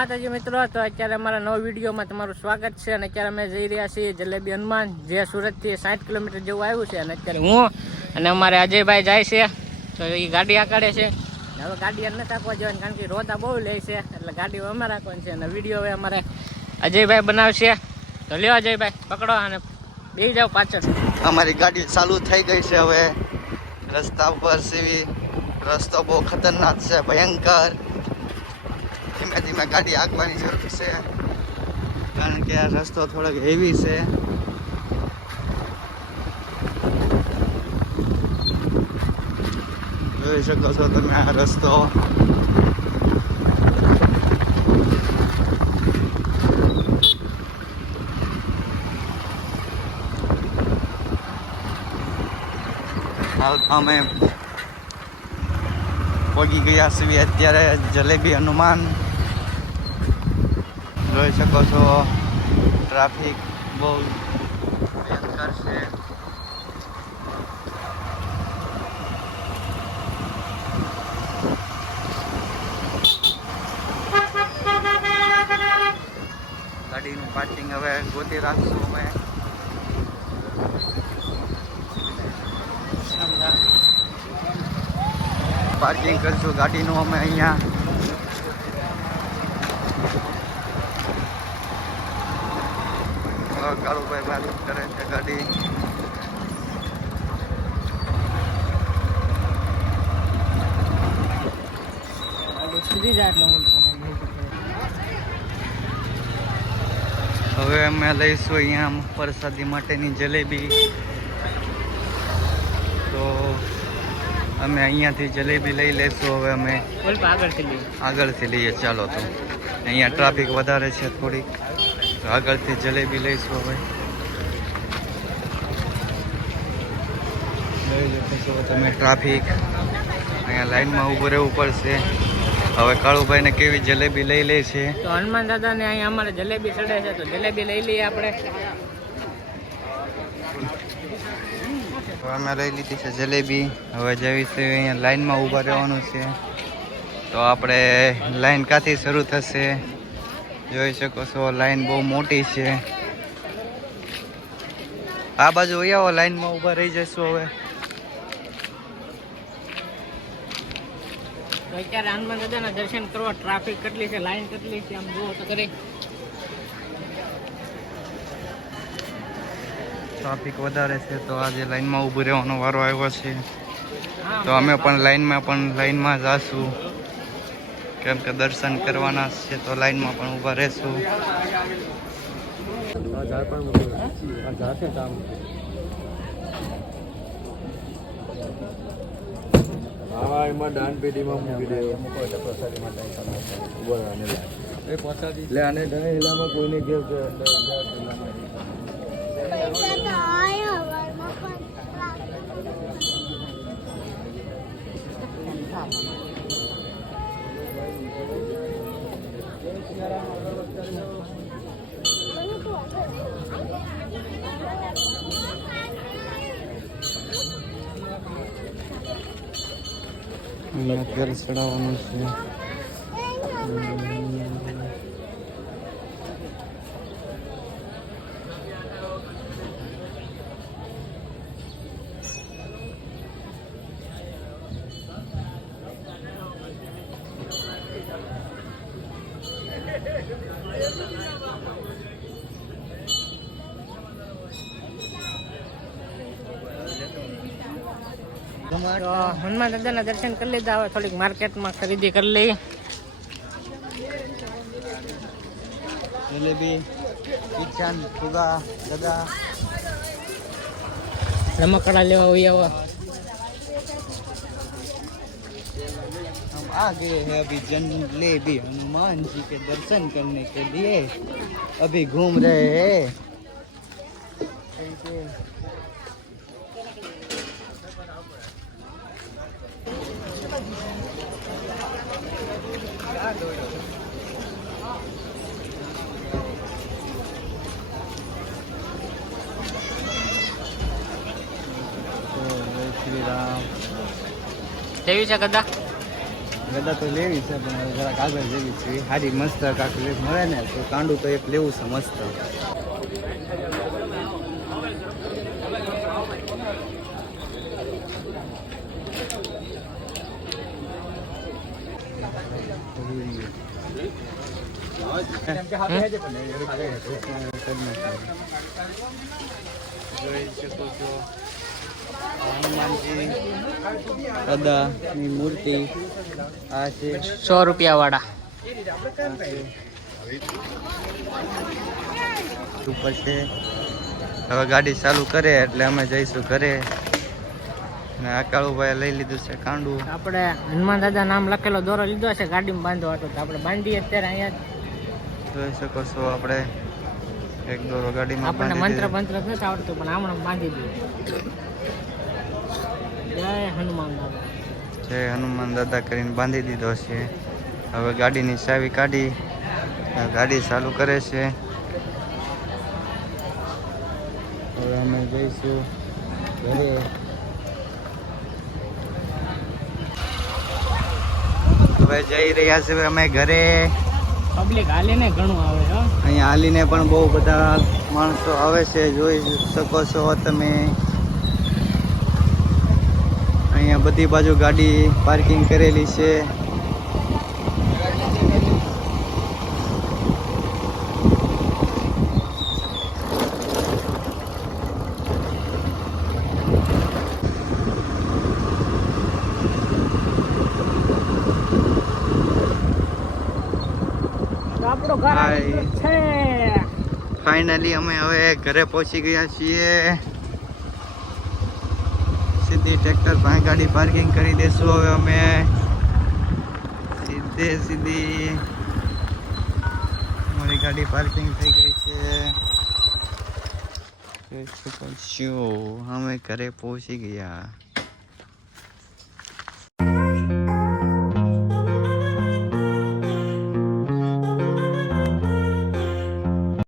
માતાજી મિત્રો, તો અત્યારે અમારા નવા વિડીયોમાં તમારું સ્વાગત છે. અને અત્યારે અમે જઈ રહ્યા છીએ જલેબી હનુમાન, જે સુરતથી 60 કિલોમીટર જેવું આવ્યું છે. અને અત્યારે હું અને અમારે અજયભાઈ જાય છે, તો એ ગાડી આકાડે છે. હવે ગાડી નથી આપવા જવાની, કારણ કે રોતા બહુ લે છે, એટલે ગાડી અમે રાખવાની છે. અને વિડીયો હવે અમારે અજયભાઈ બનાવશે. તો લ્યો અજયભાઈ, પકડો અને બેસી જાઓ પાછળ. અમારી ગાડી ચાલુ થઈ ગઈ છે. હવે રસ્તા પર સીવી, રસ્તો બહુ ખતરનાક છે, ભયંકર. ધીમે ધીમે ગાડી આગવાની જરૂર છે, કારણ કે આ રસ્તો થોડોક હેવી છે. જોઈ શકો છો તમે આ રસ્તો. અમે પહોંચી ગયા છીએ અત્યારે જલેબી હનુમાન. જોઈ શકો છો ટ્રાફિક બહુ ભયંકર છે. ગાડીનું પાર્કિંગ હવે ગોતી રાખશું અમે. પાર્કિંગ કરશું ગાડીનું અમે અહીંયા. કાળુભાઈ પાર્કિંગ કરે છે ગાડી. હવે અમે લઈશું અહીંયા પ્રસાદી માટેની જલેબી. તો અમે અહીંયાથી જલેબી લઈ લઈશું. હવે અમે આગળથી લઈએ. ચાલો, તો અહીંયા ટ્રાફિક વધારે છે થોડીક, આગળથી જલેબી લઈશું. હવે લઈ શકો તમે ટ્રાફિક, અહીંયા લાઈનમાં ઊભું રહેવું પડશે. હવે કાળુભાઈને કેવી જલેબી લઈ લે છે. તો હનુમાન દાદાને અહીંયા અમારે જલેબી ચડે છે, તો જલેબી લઈ લઈએ આપણે. અમે લઈ લીધી છે જલેબી. હવે જેવી છે અહીંયા લાઈનમાં ઊભા રહેવાનું છે. તો આપણે લાઈન ક્યાંથી શરૂ થશે જોઈ શકો છો. લાઈન બહુ મોટી છે. આ બાજુ આવો, લાઈનમાં ઊભા રહી જશું. હવે તો અત્યારે હનુમાન દાદાના દર્શન કરવા ટ્રાફિક કેટલી છે, લાઈન કેટલી છે, આમ જુઓ તો કરી. ટ્રાફિક વધારે છે, તો આજે લાઈનમાં ઊભું રહેવાનો વારો આવ્યો છે. તો અમે પણ લાઈનમાં જઈશું, કેમ કે દર્શન કરવાના છે. તો લાઈનમાં પણ ઊભા રહેશું. હા, એમાં દાન પેટીમાં મૂકી દેવો. લે આને હેલામાં કોઈને ઘેર છે. અહીંયા તેલ ચડાવવાનું છે. તો હનુમાન દાદાના દર્શન કરી લીધા. હવે થોડીક માર્કેટમાં ખરીદી કરી લઈએ. જલેબી, કિચન, ફુગા, ગદા, રમકડા લેવા હોય આવા. हम आ गए हैं अभी जलेबी हनुमान जी के दर्शन करने के लिए. अभी घूम रहे हैं. કેવી છે ગદા? ગદા તો લેવી છે પણ હવે જરાક આગળ જેવી છે સારી મસ્ત કાંક મળે ને તો કાંડું તો એક લેવું છે મસ્ત. હનુમાનજી દાદાની મૂર્તિ આ છે 100 રૂપિયા વાળા. ઉપર છે. હવે ગાડી ચાલુ કરે એટલે અમે જઈશું ઘરે. અને આ કાળુભાઈ લઈ લીધું છે કાંડું. આપણે હનુમાન દાદા નામ લખેલો દોરો લીધો છે ગાડીમાં બાંધવા હતો, તો આપણે બાંધીએ અત્યારે અહીંયા. જોઈ શકો છો આપણે એક દોરો ગાડીમાં આપણને બાંધી મંત્ર દીધો. મંત્ર નથી આવડતું પણ હમણાં બાંધી દીધું. જય હનુમાન દાદા. જય હનુમાન દાદા કરીને બાંધી દીધો છે. હવે ગાડીની ચાવી કાઢી ગાડી ચાલુ કરે છે. હવે અમે જઈશું ઘરે. હવે જઈ રહ્યા છે અમે ઘરે. પબ્લિક હાલીને ઘણું આવે છે હો. અહીંયા હાલીને પણ બહુ બધા માણસો આવે છે, જોઈ શકો છો તમે. અહીંયા બધી બાજુ ગાડી પાર્કિંગ કરેલી છે. તો આપણો ઘર આવી ગયો છે. ફાઇનલી અમે હવે ઘરે પહોંચી ગયા છીએ. સીધી ટ્રેક્ટર પાસે ગાડી પાર્કિંગ કરી દેશું હવે અમે. સીધી અમારી ગાડી પાર્કિંગ થઈ ગઈ છે. જોઈ શકો છો અમે ઘરે પહોંચી ગયા.